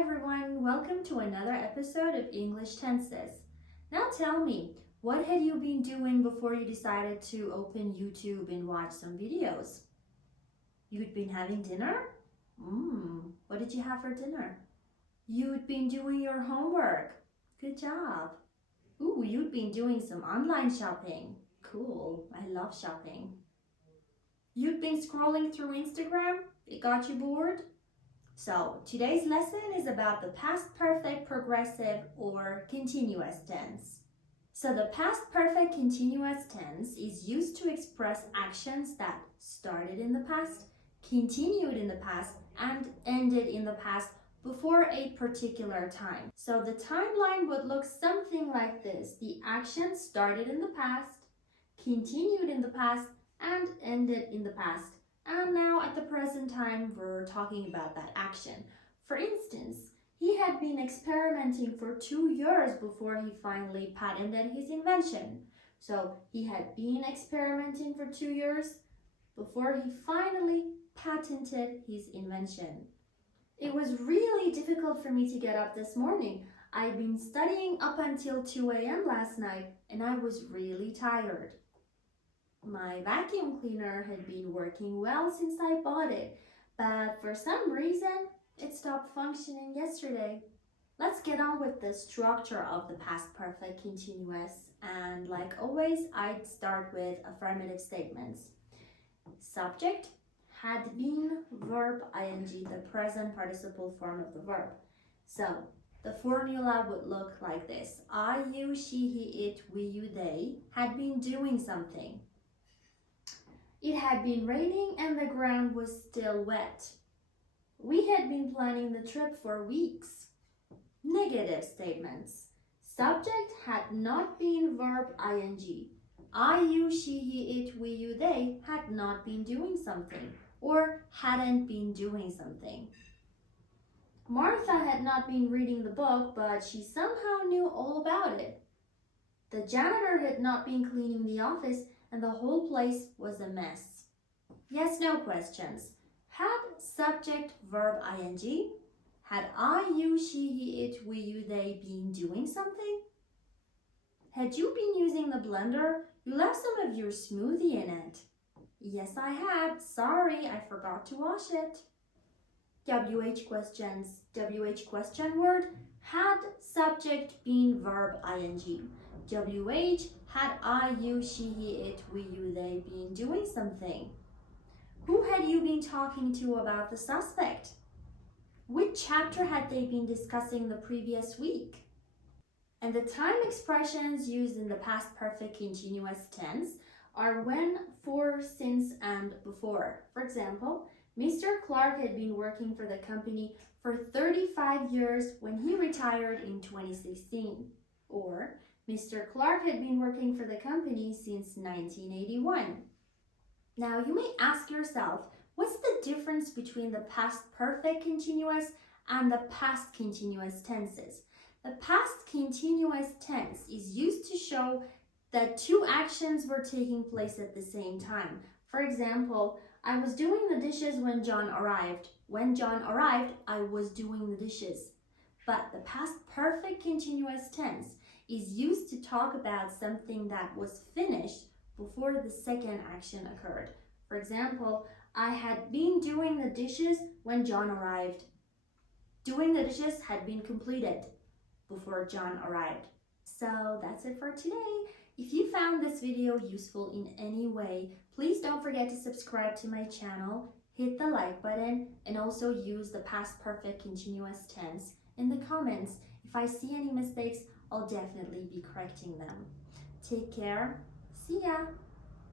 everyone, welcome to another episode of English Tenses. Now tell me, what had you been doing before you decided to open YouTube and watch some videos? You'd been having dinner? What did you have for dinner? You'd been doing your homework. Good job. You'd been doing some online shopping. Cool, I love shopping. You'd been scrolling through Instagram? It got you bored? So, today's lesson is about the past perfect progressive or continuous tense. So, the past perfect continuous tense is used to express actions that started in the past, continued in the past, and ended in the past before a particular time. So, the timeline would look something like this. The action started in the past, continued in the past, and ended in the past. And now at the present time, we're talking about that action. For instance, he had been experimenting for 2 years before he finally patented his invention. So he had been experimenting for 2 years before he finally patented his invention. It was really difficult for me to get up this morning. I'd been studying up until 2 a.m. last night and I was really tired. My vacuum cleaner had been working well since I bought it, but for some reason, it stopped functioning yesterday. Let's get on with the structure of the past perfect continuous, and like always, I'd start with affirmative statements. Subject, had been, verb, ing, the present participle form of the verb. So, the formula would look like this. I, you, she, he, it, we, you, they had been doing something. It had been raining and the ground was still wet. We had been planning the trip for weeks. Negative statements. Subject had not been, verb, ing. I, you, she, he, it, we, you, they had not been doing something or hadn't been doing something. Martha had not been reading the book, but she somehow knew all about it. The janitor had not been cleaning the office and the whole place was a mess. Yes, no questions. Had subject, verb, ing? Had I, you, she, he, it, we, you, they been doing something? Had you been using the blender? You left some of your smoothie in it. Yes, I had. Sorry, I forgot to wash it. WH questions. WH question word. Had subject been, verb, ing? WH, had I, you, she, he, it, we, you, they been doing something? Who had you been talking to about the suspect? Which chapter had they been discussing the previous week? And the time expressions used in the past perfect continuous tense are when, for, since, and before. For example, Mr. Clark had been working for the company for 35 years when he retired in 2016. Or, Mr. Clark had been working for the company since 1981. Now, you may ask yourself, what's the difference between the past perfect continuous and the past continuous tenses? The past continuous tense is used to show that two actions were taking place at the same time. For example, I was doing the dishes when John arrived. When John arrived, I was doing the dishes. But the past perfect continuous tense is used to talk about something that was finished before the second action occurred. For example, I had been doing the dishes when John arrived. Doing the dishes had been completed before John arrived. So that's it for today. If you found this video useful in any way, please don't forget to subscribe to my channel, hit the like button, and also use the past perfect continuous tense in the comments. If I see any mistakes, I'll definitely be correcting them. Take care. See ya!